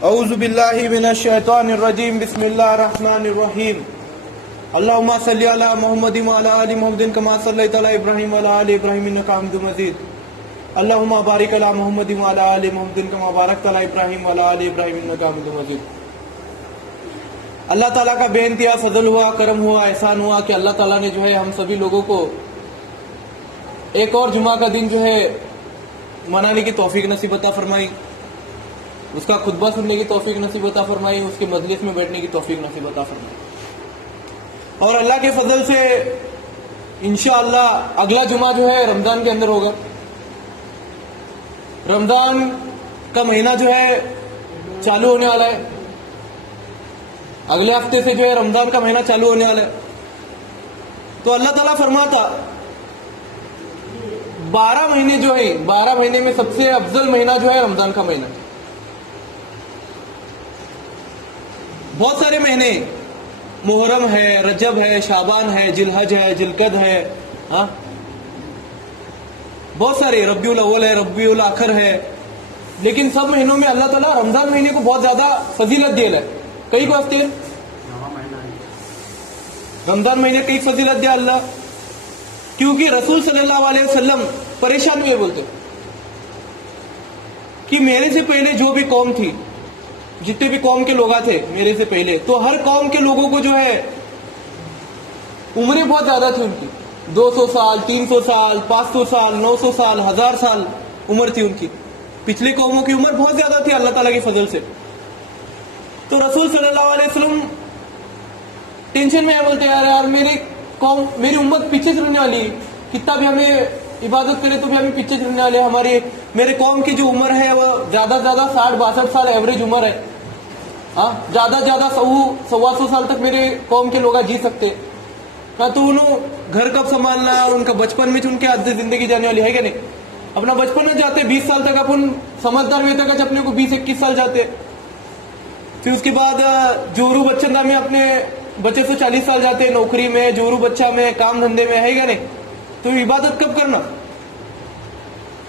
औज़ु बिल्लाहि मिनश शैतानिर रजीम बिस्मिल्लाहिर रहमानिर रहीम अल्लाहुम्मा सल्लि अला मुहम्मदिन व अला आलि मुहम्मदिन कमा सल्लैता अला इब्राहीम व अला आलि इब्राहीम इन्नका हमीदुम मजीद अल्लाहुम्मा बारिक अला मुहम्मदिन व अला आलि मुहम्मदिन कमा बारकता अला इब्राहीम व अला आलि इब्राहीम इन्नका हमीदुम मजीद। अल्लाह ताला का बेइंतहा फजल हुआ, करम हुआ, एहसान हुआ कि अल्लाह ताला ने जो है हम सभी लोगों को एक और जुमा का दिन जो है मनाने की तौफीक नसीब अता फरमाई, उसका खुतबा सुनने की तौफीक नसीब अता फरमाई, उसके मजलिस में बैठने की तौफीक नसीब अता फरमाई। और अल्लाह के फजल से इंशाअल्लाह अगला जुमा जो है रमजान के अंदर होगा। रमजान का महीना जो है चालू होने वाला है, अगले हफ्ते से जो है रमजान का महीना चालू होने वाला है। तो अल्लाह ताला फरमाता 12 महीने जो है, 12 महीने में सबसे अफजल महीना जो है रमजान का महीना। बहुत सारे महीने, मुहर्रम है, रजब है, शाबान है, जिलहज है, जिलकद है, हाँ बहुत सारे, रब्बिउल अव्वल है, रब्बिउल आखिर है, लेकिन सब महीनों में अल्लाह ताला रमजान महीने को बहुत ज्यादा फजीलत दिया है। कई को हफ्ते रमजान महीने कई फजीलत दिया अल्लाह, क्योंकि रसूल सल्लल्लाहु अलैहि वसल्लम परेशान हुए, बोलते कि मेरे से पहले जो भी कौम थी, जितने भी कौम के लोग थे मेरे से पहले, तो हर कौम के लोगों को जो है उम्रें बहुत ज्यादा थी उनकी, 200 साल, 300 साल, 500 साल, 900 साल, 1000 साल उम्र थी उनकी। पिछली कौमों की उम्र बहुत ज्यादा थी अल्लाह ताला के फजल से। तो रसूल सल्लल्लाहु अलैहि वसल्लम टेंशन में है, बोलते यार मेरी कौम, मेरी उम्मत पीछे से रहने वाली, कितना भी हमें इबादत करे तो भी हमें पीछे से रहने वाले। हमारी मेरे कौम की जो उम्र है वो ज्यादा से ज्यादा 60-62 साल एवरेज उम्र है, हाँ ज्यादा से ज्यादा 100-125 साल तक मेरे कौम के लोग जी सकते। हाँ तो उन्होंने घर कब संभालना है, और उनका बचपन में उनके आधी जिंदगी जाने वाली है कि नहीं। अपना बचपन में जाते 20 साल तक, अपन समझदार हुए तक अपने को 20-21 साल जाते, फिर उसके बाद जोरू बच्चंदा में अपने बच्चे से 40 साल जाते, नौकरी में, जोरू बच्चा में, काम धंधे में, है क्या नहीं। तो इबादत कब करना।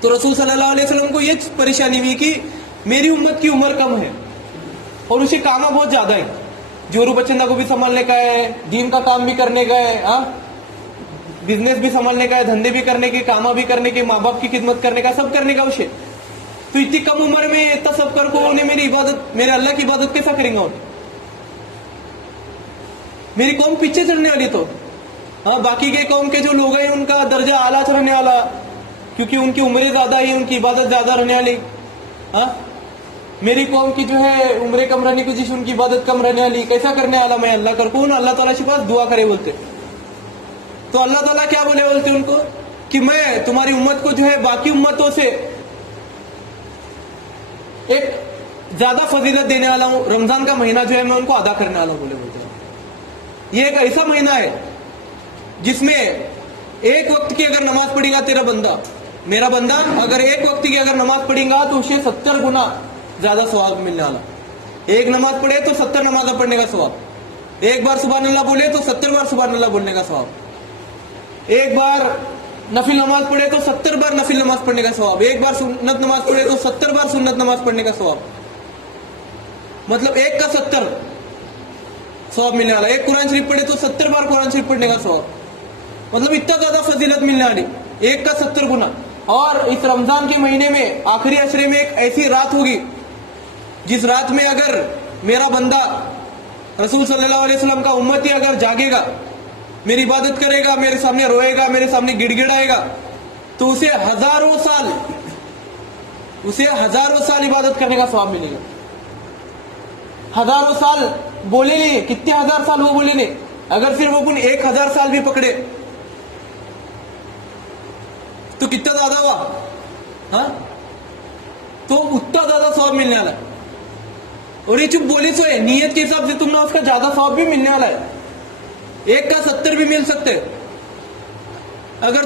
तो रसूल सल्लल्लाहु अलैहि वसल्लम को ये परेशानी हुई कि मेरी उम्मत की उम्र कम है और उसे काम बहुत ज्यादा है, जोरू बच्चंदा को भी संभालने का है, दीन का काम भी करने का है, हाँ बिजनेस भी संभालने का है, धंधे भी करने के, कामा भी करने के, माँ बाप की खिदमत करने का, सब करने का उसे। तो इतनी कम उम्र में इतना सब कर को उन्हें मेरी इबादत, मेरे अल्लाह की इबादत कैसा करेंगे उन्हें। मेरी कौम पीछे चलने वाली, तो हाँ बाकी के कौम के जो लोग हैं उनका दर्जा आला रहने वाला, क्योंकि उनकी उम्रें ज्यादा है, उनकी इबादत ज्यादा रहने वाली। हाँ मेरी कौम की जो है उम्रें कम रहने की वजह, उनकी इबादत कम रहने वाली, कैसा करने वाला मैं अल्लाह कर को। अल्लाह ताला के पास दुआ करे बोलते। तो अल्लाह ताला क्या बोले बोलते उनको कि मैं तुम्हारी उम्मत को जो है बाकी उम्मतों से एक ज्यादा फजीलत देने वाला हूं। रमजान का महीना जो है मैं उनको अदा करने वाला हूं, बोले बोलते। ये एक ऐसा महीना है जिसमें एक वक्त की अगर नमाज पढ़ेगा तेरा बंदा, मेरा बंदा अगर एक वक्त की अगर नमाज पढ़ेगा तो उसे 70 गुना ज्यादा सवाब मिलने वाला। एक नमाज पढ़े तो 70 नमाज पढ़ने का सवाब, एक बार सुभान अल्लाह बोले तो 70 बार सुभान अल्लाह बोलने का सवाब, एक बार नफिल नमाज पढ़े तो 70 बार नफिल नमाज पढ़ने का सवाब, एक बार सुन्नत नमाज पढ़े तो 70 बार सुन्नत नमाज पढ़ने का सवाब। मतलब एक का 70 सवाब मिलने वाला। एक कुरान शरीफ पढ़े तो 70 बार कुरान शरीफ पढ़ने का सवाब। मतलब इतना ज्यादा फजीलत मिलने वाली, एक का 70 गुना। और इस रमजान के महीने में आखिरी अशरे में एक ऐसी रात होगी जिस रात में अगर मेरा बंदा रसूल सल्लल्लाहु अलैहि वसल्लम का उम्मती अगर जागेगा, मेरी इबादत करेगा, मेरे सामने रोएगा, मेरे सामने गिड़गिड़ाएगा, तो उसे हजारों साल इबादत करने का सवाब मिलेगा। हजारों साल बोले नहीं, कितने हजार साल वो बोले नहीं, अगर सिर्फ अपन 1000 साल भी पकड़े तो कितना ज्यादा हुआ, हाँ तो उतना ज्यादा सवाब मिलने वाला है। और ये चुप बोली सो है, नियत के हिसाब से तुमने उसका ज्यादा सवाब भी मिलने वाला है। एक का 70 भी मिल सकते अगर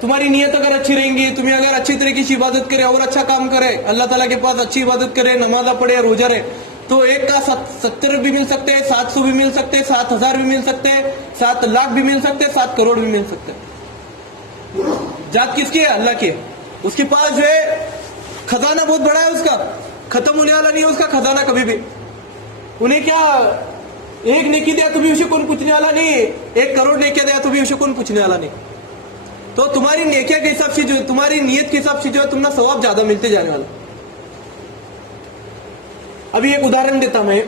तुम्हारी नियत अगर अच्छी रहेंगी, तुम्हें अगर अच्छी तरीके से इबादत करे और अच्छा काम करे, अल्लाह ताला के पास अच्छी इबादत करे, नमाजा पढ़े, रोजा रहे, तो एक का 70 भी मिल सकते हैं, 700 भी मिल सकते हैं, 7000 भी मिल सकते हैं, 7 लाख भी मिल सकते हैं, 7 करोड़ भी मिल सकते हैं। जात किसकी है? अल्लाह की है। उसके पास जो है खजाना बहुत बड़ा है उसका, खत्म होने वाला नहीं है उसका खजाना कभी भी। उन्हें क्या एक नेकी दिया तो भी उसे कौन पूछने वाला नहीं, 1 करोड़ नेकियां दिया तो भी उसे कौन पूछने वाला नहीं। तो तुम्हारी नेकिया के हिसाब से जो, तुम्हारी नियत के हिसाब से जो है तुमना सवाब ज्यादा मिलते जाने वाला। अभी एक उदाहरण देता मैं,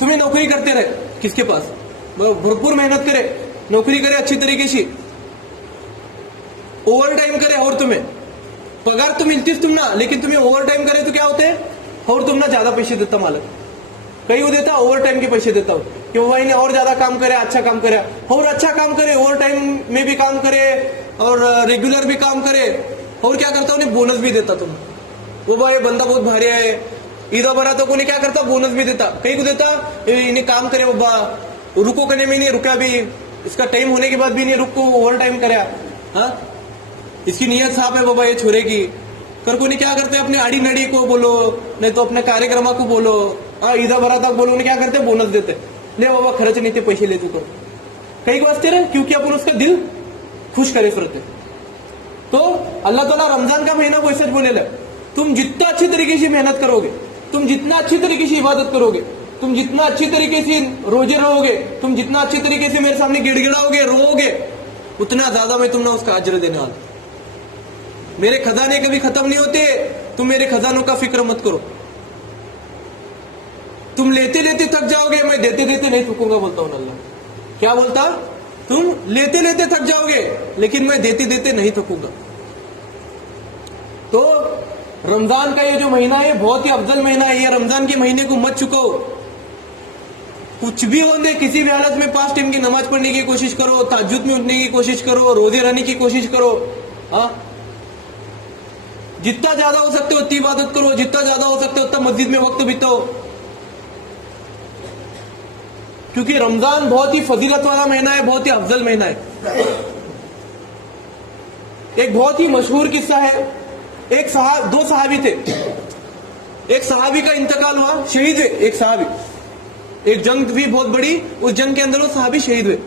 तुम्हें नौकरी करते रहे, किसके पास भरपूर मेहनत करे, नौकरी करे अच्छी तरीके से, ओवर टाइम करे और तुम्हें पगार तो मिलती तुम ना, लेकिन तुम्हें ओवर टाइम करे तो क्या होते हैं, और तुम ना ज्यादा पैसे देता मालक, कहीं वो देता ओवर टाइम के पैसे देता हूं कि भाई ने और ज्यादा काम करे, अच्छा काम करे, और अच्छा काम करे, ओवर टाइम में भी काम करे और रेगुलर भी काम करे, और क्या करता उन्हें बोनस भी देता तुम। वो भाई बंदा बहुत भारी है, ईदा बना तो उन्हें क्या करता बोनस भी देता, कहीं को देता इन्हें काम करे बाबा, रुको करने में नहीं रुका, भी इसका टाइम होने के बाद भी नहीं रुको, ओवर टाइम करे। हाँ, इसकी नीयत साफ है बाबा ये छोरे की, कर को नहीं क्या करते अपने आड़ी नड़ी को बोलो, नहीं तो अपने कार्यक्रमा को बोलो, हाँ ईदा भरा तक बोलो, उन्हें क्या करते बोनस देते, ले बाबा खर्च नहीं थे पैसे ले तू करो, कई वास्ते रहे क्योंकि अपन उसका दिल खुश करे फिरते। तो अल्लाह ताला रमजान का महीना वो ऐसे बोले, तुम जितना अच्छी तरीके से मेहनत करोगे, तुम जितना अच्छी तरीके से इबादत करोगे, तुम जितना अच्छी तरीके से रोजे रहोगे, तुम जितना अच्छी तरीके से मेरे सामने गिड़गिड़ाओगे, रोओगे, उतना ज्यादा मैं तुमने उसका अजर देने वाला। मेरे खजाने कभी खत्म नहीं होते, तुम मेरे खजानों का फिक्र मत करो। तुम लेते लेते थक जाओगे, मैं देते देते नहीं थकूंगा, बोलता हूं अल्लाह। क्या बोलता, तुम लेते लेते थक जाओगे लेकिन मैं देते देते नहीं थकूंगा। तो रमजान का ये जो महीना है बहुत ही अफजल महीना है, ये रमजान के महीने को मत चुको। कुछ भी होने, किसी भी हालत में 5 टाइम की नमाज पढ़ने की कोशिश करो, तहज्जुद में उठने की कोशिश करो, रोजे रहने की कोशिश करो। हाँ, जितना ज्यादा हो सकते हो उतनी इबादत करो, जितना ज्यादा हो सकते हो उतना मस्जिद में वक्त बिताओ, क्योंकि रमजान बहुत ही फजीलत वाला महीना है, बहुत ही अफजल महीना है। एक बहुत ही मशहूर किस्सा है, दो सहाबी थे, एक सहाबी का इंतकाल हुआ, शहीद हुए, एक सहाबी, एक जंग भी बहुत बड़ी, उस जंग के अंदर वो सहाबी शहीद हुए।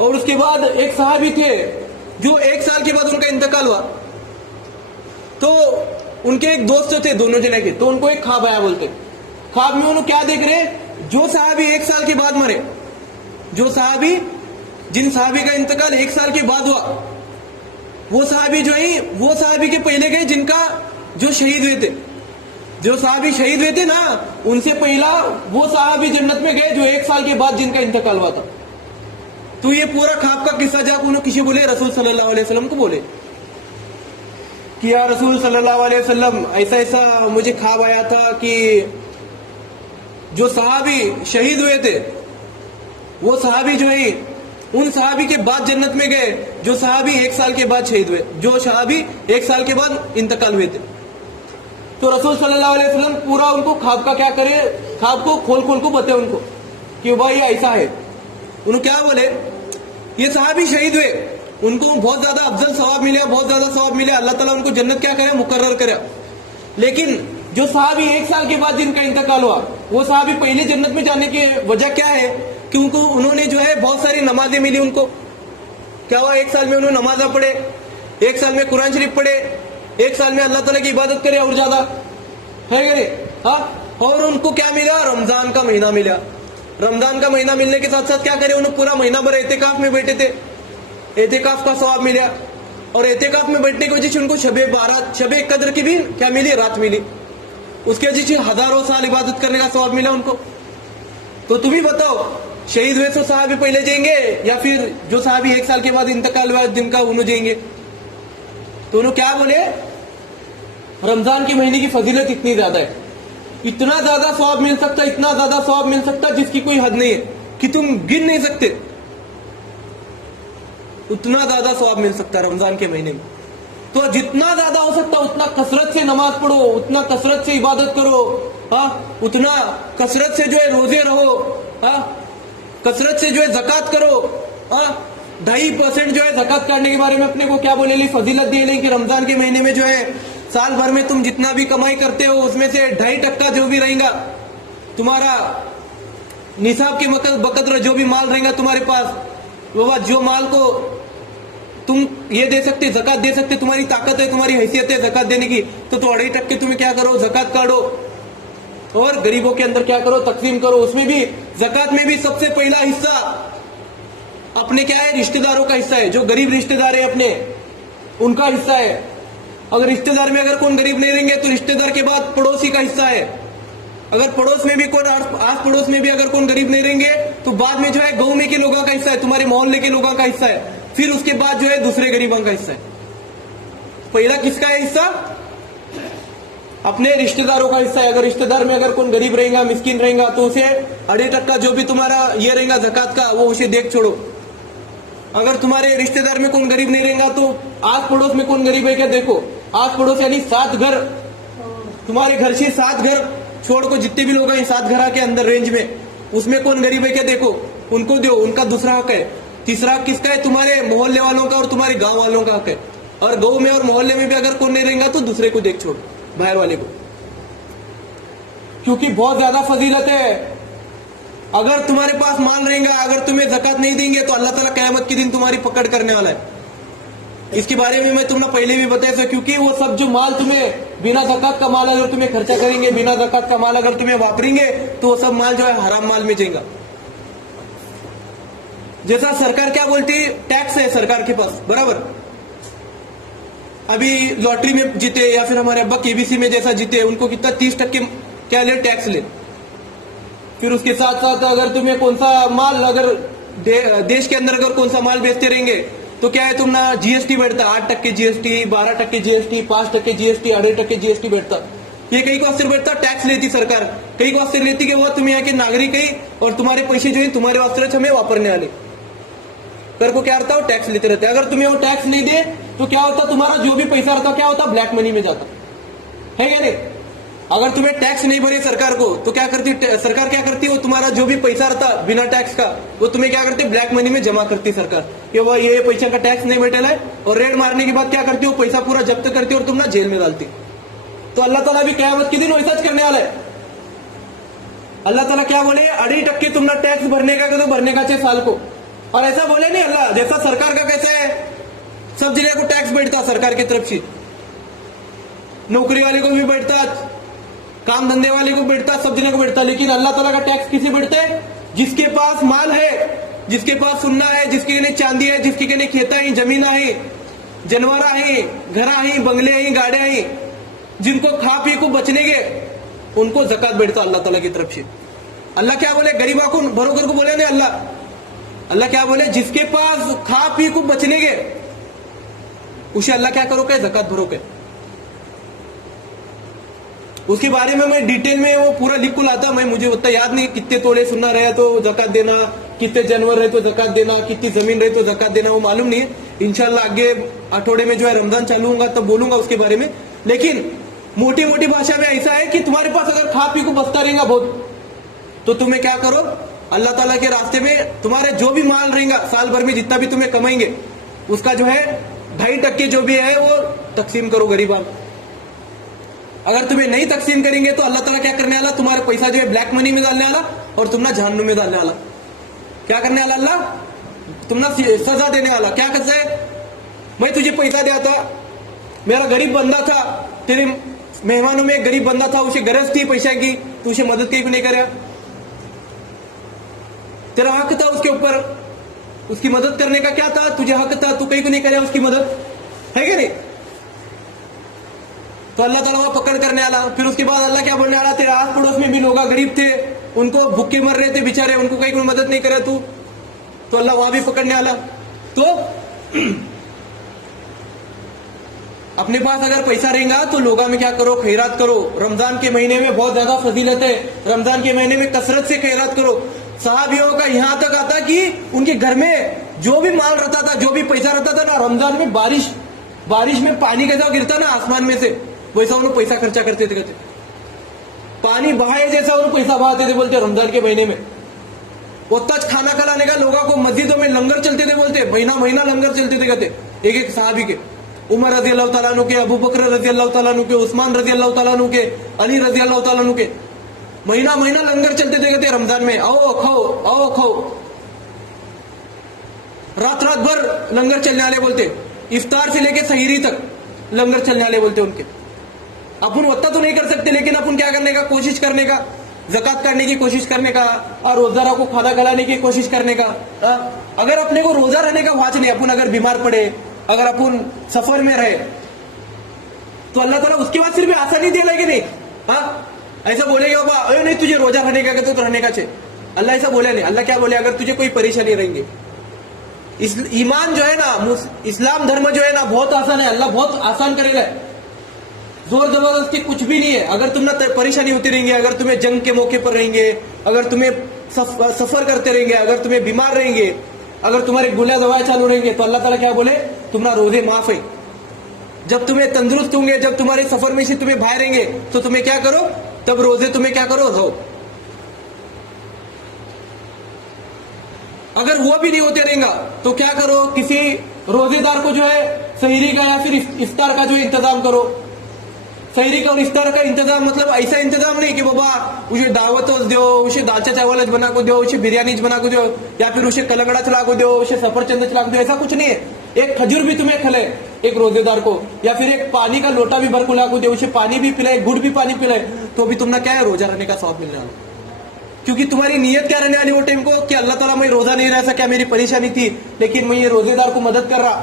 और उसके बाद एक सहाबी थे जो 1 साल के बाद उनका इंतकाल हुआ, तो उनके एक दोस्त थे, दोनों जने के, तो उनको एक ख्वाब आया, बोलते ख्वाब में उन्होंने क्या देख रहे, जो सहाबी 1 साल के बाद मरे, जो सहाबी, जिन सहाबी का इंतकाल 1 साल के बाद हुआ, वो सहाबी जो है वो सहाबी के पहले गए जिनका जो शहीद हुए थे, जो सहाबी शहीद हुए थे ना, उनसे पहला वो सहाबी जन्नत में गए जो 1 साल के बाद जिनका इंतकाल हुआ था। तो ये पूरा ख्वाब का किस्सा जब उन्होंने किसी बोले, रसूल सल्लल्लाहु अलैहि वसल्लम को बोले कि या रसूल सल्लल्लाहु अलैहि वसल्लम, ऐसा ऐसा मुझे ख्वाब आया था कि जो सहाबी शहीद हुए थे वो सहाबी जो है उन सहाबी के बाद जन्नत में गए जो सहाबी 1 साल के बाद शहीद हुए, जो सहाबी 1 साल के बाद इंतकाल हुए थे। तो रसूल सल्लल्लाहु अलैहि वसल्लम पूरा उनको ख्वाब का क्या करे, ख्वाब को खोल खोल को बताए उनको कि भाई ये ऐसा है। उन्होंने क्या बोले, ये सहाबी शहीद हुए, उनको बहुत ज्यादा अफजल सवाब मिले, बहुत ज्यादा सवाब मिले, अल्लाह ताला उनको जन्नत क्या करे, मुकर्रर करे। लेकिन जो सहाबी 1 साल के बाद जिनका इंतकाल हुआ, वो सहाबी पहले जन्नत में जाने की वजह क्या है कि उन्होंने जो है बहुत सारी नमाजें मिली उनको। क्या हुआ, 1 साल में उन्होंने नमाजा पढ़े, 1 साल में कुरान शरीफ पढ़े, 1 साल में अल्लाह ताला की इबादत करे और ज्यादा है। हाँ, और उनको क्या मिला, रमजान का महीना मिला। रमजान का महीना मिलने के साथ साथ क्या करे, उन्होंने पूरा महीना भर एहतिकाफ में बैठे थे, एहतिकाफ का सवाब मिला। और एहतिकाफ में बैठने की वजह से उनको शबे बारात, शबे कद्र की भी क्या मिली, रात मिली, उसके वजह से हजारों साल इबादत करने का सवाब मिला उनको। तो तुम ही बताओ, शहीद हुए तो सहाबी पहले जाएंगे या फिर जो सहाबी 1 साल के बाद इंतकाल हुआ जिनका, उन्होंने जाएंगे। तो उन्होंने क्या बोले, रमजान के महीने की फजीलत इतनी ज्यादा है, इतना ज्यादा सवाब मिल सकता, इतना ज्यादा सवाब मिल सकता जिसकी कोई हद नहीं है, कि तुम गिन नहीं सकते, उतना ज्यादा सवाब मिल सकता है रमजान के महीने में। तो जितना ज्यादा हो सकता उतना कसरत से नमाज पढ़ो, उतना कसरत से इबादत करो, हाँ, उतना कसरत से जो है रोजे रहो, हाँ, कसरत से जो है जकात करो, हाँ, 2.5% जो है जकात काटने के बारे में अपने को क्या बोले, फजीलत दी है कि रमजान के महीने में जो है साल भर में तुम जितना भी कमाई करते हो उसमें से 2.5% जो भी रहेगा तुम्हारा निसाब के बकद्र जो भी माल रहेगा तुम्हारे पास, वो जो माल को तुम ये दे सकते, जकात दे सकते, तुम्हारी ताकत है, तुम्हारी हैसियत है जकात देने की, तो 2.5% तुम्हें क्या करो, जकात काटो और गरीबों के अंदर क्या करो, तकसीम करो। उसमें भी जकात में भी सबसे पहला हिस्सा अपने क्या है, रिश्तेदारों का हिस्सा है। जो गरीब रिश्तेदार है अपने, उनका हिस्सा है। अगर रिश्तेदार में अगर कौन गरीब नहीं रहेंगे तो रिश्तेदार के बाद पड़ोसी का हिस्सा है। अगर पड़ोस में भी कौन, आस पड़ोस में भी अगर कौन गरीब नहीं रहेंगे तो बाद में जो है गांव में के लोगों का हिस्सा है, तुम्हारे मोहल्ले के लोगों का हिस्सा है, फिर उसके बाद जो है दूसरे गरीबों का हिस्सा है। पहला किसका है हिस्सा? अपने रिश्तेदारों का हिस्सा है। अगर रिश्तेदार में अगर कौन गरीब रहेगा, मिस्किन रहेगा, तो उसे 2.5% जो भी तुम्हारा ये रहेगा जकात का, वो उसे देख छोड़ो। अगर तुम्हारे रिश्तेदार में कौन गरीब नहीं रहेगा तो आस पड़ोस में कौन गरीब है क्या देखो। आस पड़ोस यानी 7 घर, तुम्हारे घर से 7 घर छोड़ को जितने भी लोग हैं 7 घर के अंदर रेंज में, उसमें कौन गरीब है क्या देखो, उनको दो, उनका दूसरा हक है। तीसरा हक किसका है? तुम्हारे मोहल्ले वालों का और तुम्हारे गांव वालों का हक है। और गांव में और मोहल्ले में भी अगर कौन नहीं रहेगा तो दूसरे को देख छोड़, बाहर वाले को, क्योंकि बहुत ज्यादा फजीलत है। अगर तुम्हारे पास माल रहेगा, अगर तुम्हें जकात नहीं देंगे तो अल्लाह ताला क़यामत के दिन तुम्हारी पकड़ करने वाला है। इसके बारे में मैं तुमने पहले भी बताया था, क्योंकि वो सब जो माल तुम्हें बिना जकात का माल अगर तुम्हें खर्चा करेंगे, बिना जकात का माल अगर तुम्हें वापरेंगे तो वो सब माल जो है हराम माल में जाएगा। जैसा सरकार क्या बोलती है, टैक्स है सरकार के पास, बराबर। अभी लॉटरी में जीते या फिर हमारे अब्बा केबीसी में जैसा जीते, उनको कितना 30% क्या ले, टैक्स ले। फिर उसके साथ साथ अगर तुम्हें कौन सा माल अगर देश के अंदर अगर कौन सा माल बेचते रहेंगे तो क्या है, तुम ना जीएसटी बैठता, 8% जीएसटी, 12% जीएसटी, 5% जीएसटी, 2.5% जीएसटी बैठता। ये कई को अवसर बैठता, टैक्स लेती सरकार, कई को अवसर लेती कि वो तुम यहाँ के नागरिक है और तुम्हारे पैसे जो है तुम्हारे वास्ते हमें वापरने वाले कर को क्या होता है, टैक्स लेते रहते। अगर तुम्हें वो टैक्स नहीं दे तो क्या होता, तुम्हारा जो भी पैसा रहता क्या होता, ब्लैक मनी में जाता है या नहीं। अगर तुम्हें टैक्स नहीं भरे सरकार को तो क्या करती सरकार, क्या करती है, वो तुम्हारा जो भी पैसा रहता बिना टैक्स का वो तुम्हें क्या करती, ब्लैक मनी में जमा करती सरकार कि वो ये पैसा का टैक्स नहीं बैठा है। और रेड मारने के बाद क्या करती, वो पैसा पूरा जब्त करती और तुम ना जेल में डालती। तो अल्लाह ताला भी क़यामत के दिन वैसा करने वाला है। अल्लाह ताला क्या बोले, 2.5% तुम ना टैक्स भरने का तो भरने का चाहिए साल को। और ऐसा बोले नहीं अल्लाह, जैसा सरकार का कैसा है, सब जिले को टैक्स बैठता सरकार की तरफ से, नौकरी वाले को भी बैठता, काम धंधे वाले को बैठता, सब जिले को बैठता। लेकिन अल्लाह ताला का टैक्स किसे बैठता है? जिसके पास माल है, जिसके पास सुन्ना है, जिसके लिए चांदी है, जिसके लिए खेता है, जमीना है, जानवरा है, घरा है, बंगले है, गाड़ियां है, जिनको खा पी को बचने के, उनको जकात बैठता अल्लाह ताला की तरफ से। अल्लाह क्या बोले, गरीबा को भरोकर को बोले नहीं अल्लाह क्या बोले, जिसके पास खा पी को बचने के उसे अल्लाह क्या करो क्या, जकात भरो क्या। उसके बारे में मैं डिटेल में वो पूरा लिख को लाता, मैं मुझे उतना याद नहीं, कितने तोड़े सुनना रहे तो जकात देना, कितने जानवर रहे तो जकात देना, कितनी जमीन रहे तो जकात देना, वो मालूम नहीं है। इंशाल्लाह आगे अठौड़े में जो है रमजान चालू होगा तब बोलूंगा उसके बारे में। लेकिन मोटी मोटी भाषा में ऐसा है कि तुम्हारे पास अगर खा पी को बचता रहेगा बहुत, तो तुम्हें क्या करो, अल्लाह ताला के रास्ते में तुम्हारे जो भी माल रहेगा साल भर में जितना भी तुम्हें कमाएंगे उसका जो है 2.5% जो भी है वो तकसीम करो गरीबा। अगर तुम्हें नहीं तकसीम करेंगे तो अल्लाह ताला क्या करने वाला, तुम्हारे पैसा जो है ब्लैक मनी में डालने वाला और तुम ना जहन्नुम में डालने वाला। क्या करने वाला अल्लाह, तुम ना सजा देने वाला। क्या करता है, मैं तुझे पैसा दिया था, मेरा गरीब बंदा था, तेरे मेहमानों में एक गरीब बंदा था, उसे गरज थी पैसा की, तू उसे मदद कहीं नहीं करे, तेरा हक था उसके ऊपर, उसकी मदद करने का क्या था, तुझे हक था, तू कहीं को नहीं करे उसकी मदद, है क्या नहीं। तो अल्लाह ताला वहां पकड़ करने वाला। फिर उसके बाद अल्लाह क्या बोलने वाला, तेरे आस पड़ोस में भी लोग गरीब थे, उनको भूखे मर रहे थे बेचारे, उनको कहीं कोई मदद नहीं करे तू, तो अल्लाह वहां भी पकड़ने वाला। तो अपने पास अगर पैसा रहेगा तो लोगों में क्या करो, खैरात करो। रमजान के महीने में बहुत ज्यादा फजीलत है, रमजान के महीने में कसरत से खैरात करो। सहाबियों का यहाँ तक आता कि उनके घर में जो भी माल रहता था, जो भी पैसा रहता था ना, रमजान में बारिश में पानी कैसा गिरता ना आसमान में से, वैसा उन्होंने पैसा खर्चा करते थे। कहते पानी बहाए जैसा उन्होंने पैसा बहाते थे, बोलते रमजान के महीने में। उतना खाना खिलाने का लोगों को मस्जिदों में लंगर चलते थे, बोलते महीना महीना लंगर चलते थे। कहते एक एक सहाबी के, उमर रजी अल्लाह तआला अन्हु के, अबू बकर रजी अल्लाह तआला अन्हु के, उस्मान रजी अल्लाह तआला अन्हु के, अली रजी अल्लाह तआला अन्हु के, महीना महीना लंगर चलते थे। कहते रमजान में आओ खाओ, आओ खाओ। रात रात भर लंगर चलने वाले बोलते, इफ्तार से लेके सहरी तक लंगर चलने वाले बोलते उनके। अपन उतना तो नहीं कर सकते, लेकिन अपन क्या करने का, कोशिश करने का, ज़कात करने की कोशिश करने का और रोजादारों को खाना खिलाने की कोशिश करने का। अगर अपने को रोजा रहने का वाच नहीं, अपन अगर बीमार पड़े, अगर अपन सफर में रहे, तो अल्लाह ताला उसके बाद सिर्फ आसानी दे लेगी नहीं। ऐसा बोलेगा बाबा अरे नहीं तुझे रोजा रहने का तो रहने का चाहिए, अल्लाह ऐसा बोले नहीं। अल्लाह क्या बोले, अगर तुझे कोई परेशानी रहेंगे, ईमान जो है ना, इस्लाम धर्म जो है ना बहुत आसान है, अल्लाह बहुत आसान करेगा, जोर जबरदस्ती कुछ भी नहीं है। अगर तुम ना परेशानी होती रहेंगे, अगर तुम्हें जंग के मौके पर रहेंगे, अगर तुम्हें सफर करते रहेंगे, अगर तुम्हें बीमार रहेंगे, अगर तुम्हारे गुला दवाएं चालू रहेंगे, तो अल्लाह ताला क्या बोले, तुम्हारा रोजे माफ है। जब तुम्हें तंदुरुस्त होंगे, जब तुम्हारे सफर में से तुम्हें बाहर रहेंगे, तो तुम्हें क्या करो, तब रोजे तुम्हें क्या करो, रहो। अगर वो भी नहीं होते रहेगा तो क्या करो, किसी रोजेदार को जो है सहरी का या फिर इफ्तार का जो इंतजाम करो। सहरी का और इफ्तार का इंतजाम मतलब ऐसा इंतजाम नहीं कि बाबा उसे दावत दो, उसे दालचा चावल बना को दो, उसे बिरयानी बना को दो, या फिर उसे कलंगड़ा चला को दो, उसे सफरचंद चला को दो, ऐसा कुछ नहीं है। एक खजूर भी तुम्हें खिले एक रोजेदार को, या फिर एक पानी का लोटा भी भर खुला को दे, उसे पानी भी पिलाए, गुड़ भी पानी पिलाए, तो भी तुमने क्या है, रोजा रहने का सवाब मिलने वाला। क्योंकि तुम्हारी नीयत क्या रहने वाली वो टाइम को, कि अल्लाह ताला मैं रोजा नहीं रह सका, मेरी परेशानी थी, लेकिन मैं ये रोजेदार को मदद कर रहा,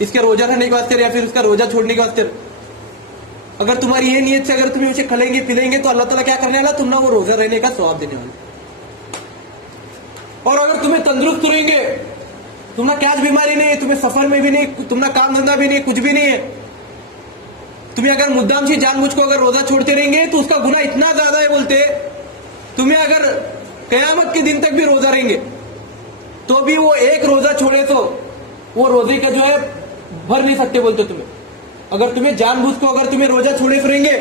इसके रोजा रहने के वास्ते या फिर उसका रोजा छोड़ने के वास्ते। अगर तुम्हारी ये नीयत से अगर तुम्हें उसे खिलाएंगे पिलेंगे, तो अल्लाह ताला क्या करने वाला, तुम ना वो रोजा रहने का सवाब देने वाला। और अगर तुम्हें तंदुरुस्त रहेंगे, तुम्हारा क्या बीमारी नहीं है, तुम्हें सफर में भी नहीं, तुम्हारा काम धंधा भी नहीं, कुछ भी नहीं है, तुम्हें अगर मुद्दाम से जानबूझ को अगर रोजा छोड़ते रहेंगे, तो उसका गुनाह इतना ज्यादा है बोलते, तुम्हें अगर कयामत के दिन तक भी रोजा रहेंगे, तो भी वो एक रोजा छोड़े तो वो रोजे का जो है भर नहीं सकते बोलते तुम्हें। अगर तुम्हें जानबूझ को अगर तुम्हें रोजा छोड़े फिरेंगे,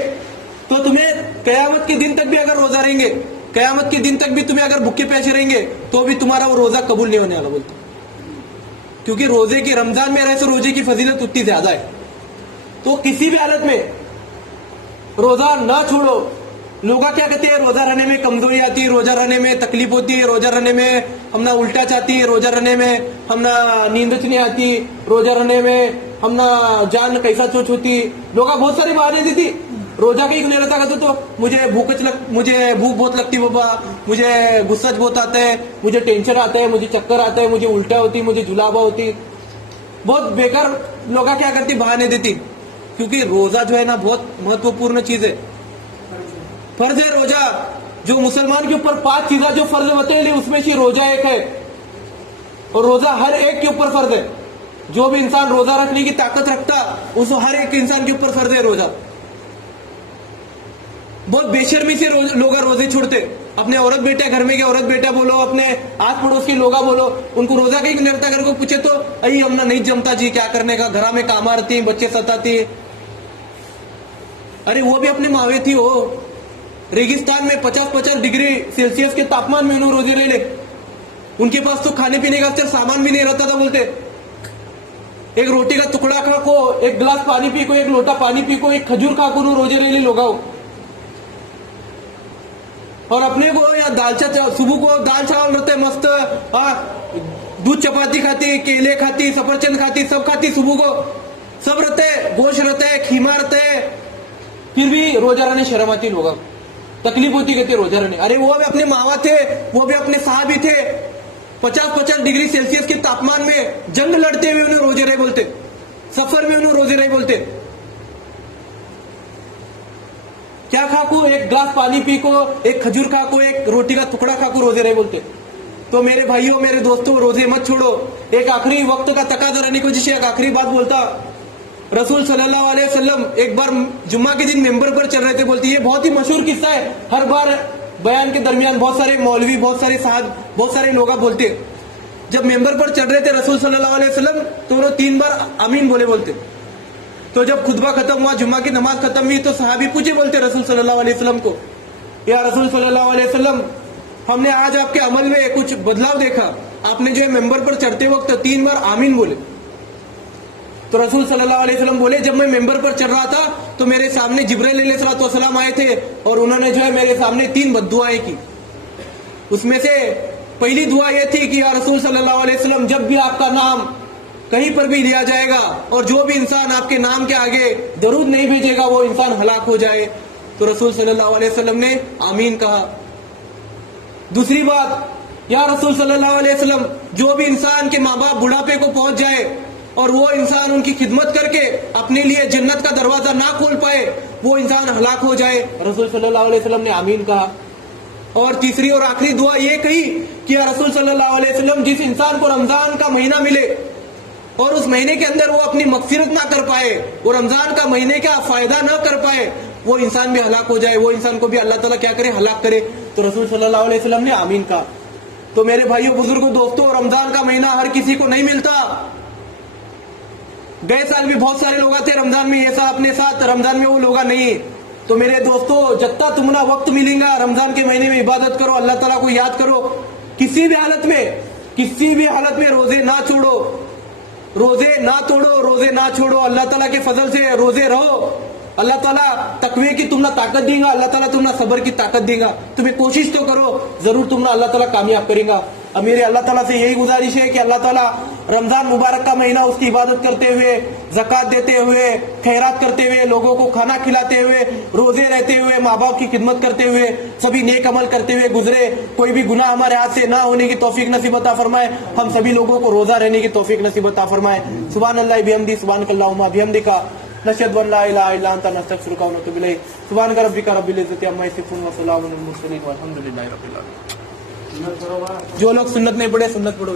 तो तुम्हें कयामत के दिन तक भी अगर रोजा रहेंगे, कयामत के दिन तक भी तुम्हें अगर भूखे प्यासे रहेंगे, तो भी तुम्हारा वो रोजा कबूल नहीं होने वाला बोलते। क्योंकि रोजे की, रमजान में रहे तो रोजे की फजीलत उतनी ज्यादा है। तो किसी भी हालत में रोजा ना छोड़ो। लोग क्या कहते हैं, रोजा रहने में कमजोरी आती है, रोजा रहने में तकलीफ होती है, रोजा रहने में हम ना उल्टा चाहती है, रोजा रहने में हम ना नींद नहीं आती, रोजा रहने में हम ना जान कैसा चोच होती। लोग बहुत सारी बहाने दी थी, रोजा कहीं नहीं रहता कहते तो मुझे भूख बहुत लगती बाबा, मुझे गुस्सा बहुत आता है, मुझे टेंशन आता है, मुझे चक्कर आता है, मुझे उल्टा होती, मुझे जुलाबा होती। बहुत बेकार लोग क्या करती, बहाने देती। क्योंकि रोजा जो है ना बहुत महत्वपूर्ण चीज है, फर्ज है रोजा। जो मुसलमान के ऊपर 5 चीजें जो फर्ज बताए उसमें से रोजा एक है, और रोजा हर एक के ऊपर फर्ज है। जो भी इंसान रोजा रखने की ताकत रखता, उस हर एक इंसान के ऊपर फर्ज है रोजा। बहुत बेशर्मी से लोग रोजे छोड़ते। अपने औरत बेटा घर में के औरत बेटा बोलो, अपने आस पड़ोस के लोग बोलो, उनको रोजा कहीं नहीं रहता, अगर को पूछे तो अई हमना नहीं जमता जी, क्या करने का, घरा में काम आती, बच्चे सताती। अरे वो भी अपने मावे थी, हो रेगिस्तान में 50-50 डिग्री सेल्सियस के तापमान में उन्होंने रोजे ले ले। उनके पास तो खाने पीने का सिर्फ सामान भी नहीं रहता था बोलते। एक रोटी का टुकड़ा खा को, एक गिलास पानी पी को, एक लोटा पानी पी को, एक खजूर खा को रोजे ले ले लोग। और अपने को या सुबह को दाल चावल रहते मस्त, दूध चपाती खाती, केले खाती, सफरचंद खाती, सब खाती सुबह को, सब रहते, गोश्त रहता है, खीमा रहता है, फिर भी रोजा रहने शर्म आती, लोग तकलीफ होती कहते रोजा रहने। अरे वो भी अपने मावा थे, वो भी अपने साहबी थे, 50-50 डिग्री सेल्सियस के तापमान में जंग लड़ते हुए उन्हें रोजे रहे बोलते, सफर में उन्हें रोजे रहे बोलते। क्या खा को, एक गिलास पानी पी को, एक खजूर खा को, एक रोटी का टुकड़ा खा को रोजे रहे बोलते। तो मेरे भाइयों, मेरे दोस्तों, रोजे मत छोड़ो। एक आखिरी वक्त का तकाजा रहने को जिसे एक आखिरी बात बोलता, रसूल सल्लल्लाहु अलैहि वसल्लम एक बार जुम्मा के दिन मेंबर पर चल रहे थे बोलते। ये बहुत ही मशहूर किस्सा है, हर बार बयान के दरमियान बहुत सारे मौलवी, बहुत सारे साहब, बहुत सारे लोग बोलते। जब मेंबर पर चढ़ रहे थे रसूल सल्लल्लाहु अलैहि वसल्लम, तो उन्होंने 3 बार आमीन बोलते। तो जब खुतबा खत्म हुआ, जुम्मा की नमाज खत्म हुई, तो सहाबी पूछे बोलते रसूल सल्लल्लाहु अलैहि वसल्लम को, या रसूल सल्लल्लाहु अलैहि वसल्लम, हमने आज आपके अमल में कुछ बदलाव देखा, आपने जो है मेंबर पर चढ़ते वक्त 3 बार आमीन बोले। तो रसूल सल्लल्लाहु अलैहि वसल्लम बोले, जब मैं मेंबर पर चढ़ रहा था तो मेरे सामने जिब्राइल अलैहिस्सलाम आए थे, और उन्होंने जो है मेरे सामने 3 बद्दुआएं की। उसमें से पहली दुआ यह थी कि या रसूल सल्लल्लाहु अलैहि वसल्लम, जब भी आपका नाम कहीं पर भी लिया जाएगा और जो भी इंसान आपके नाम के आगे दरूद नहीं भेजेगा वो इंसान हलाक हो जाए। तो रसूल सल्लल्लाहु अलैहि वसल्लम ने आमीन कहा। दूसरी बात, या रसूल सल्लल्लाहु अलैहि वसल्लम, जो भी इंसान के माँ बाप बुढ़ापे को पहुंच जाए और वो इंसान उनकी खिदमत करके अपने लिए जन्नत का दरवाजा ना खोल पाए, वो इंसान हलाक हो जाए। रसूल सल्लल्लाहु अलैहि वसल्लम ने आमीन कहा। और तीसरी और आखिरी दुआ ये कही कि या रसूल सल्लल्लाहु अलैहि वसल्लम, जिस इंसान को रमजान का महीना मिले और उस महीने के अंदर वो अपनी मगफिरत ना कर पाए, वो रमजान का महीने का फायदा ना कर पाए, वो इंसान भी हलाक हो जाए, वो इंसान को भी अल्लाह ताला क्या करे, हलाक करे। तो रसूल सल्लल्लाहु अलैहि वसल्लम ने आमीन कहा। तो मेरे भाइयों बुजुर्गों दोस्तों, रमजान का महीना हर किसी को नहीं मिलता। गए साल भी बहुत सारे लोग थे रमजान में, ऐसा अपने साथ रमजान में वो लोग नहीं। तो मेरे दोस्तों, जत्ता तुमना वक्त मिलेगा रमजान के महीने में इबादत करो, अल्लाह ताला को याद करो। किसी भी हालत में रोजे ना छोड़ो, रोजे ना तोड़ो, रोजे ना छोड़ो। अल्लाह ताला के फजल से रोजे रहो। अल्लाह ताला तकवे की तुमने ताकत देगा, अल्लाह ताला तुमने सब्र की ताकत देगा। तुम्हें कोशिश तो करो, जरूर तुमने अल्लाह ताला कामयाब करेगा। अब मेरे अल्लाह ताला से यही गुजारिश है कि अल्लाह ताला रमजान मुबारक का महीना उसकी इबादत करते हुए, ज़कात देते हुए, खैरात करते हुए, लोगों को खाना खिलाते हुए, रोजे रहते हुए, माँ बाप की खिदमत करते हुए, सभी नेक अमल करते हुए गुजरे। कोई भी गुनाह हमारे हाथ से ना होने की तौफीक नसीब अता फरमाए। हम सभी लोगों को रोजा रहने की तौफीक नसीब अता फरमाए। सुभान अल्लाह बिहम्दी, सुभान अल्लाहुम्मा बिहम्दिका, नशहदु अन ला इलाहा इल्ला अंता, नस्तगफिरुका व नतूबु इलैक। सुभान रब्बिका रब्बिल इज्जति अम्मा यसिफून व सलामुन अलल मुरसलीन वल्हम्दुलिल्लाहि रब्बिल आलमीन। जो लोग सुन्नत नहीं पढ़े, सुन्नत पढ़ो।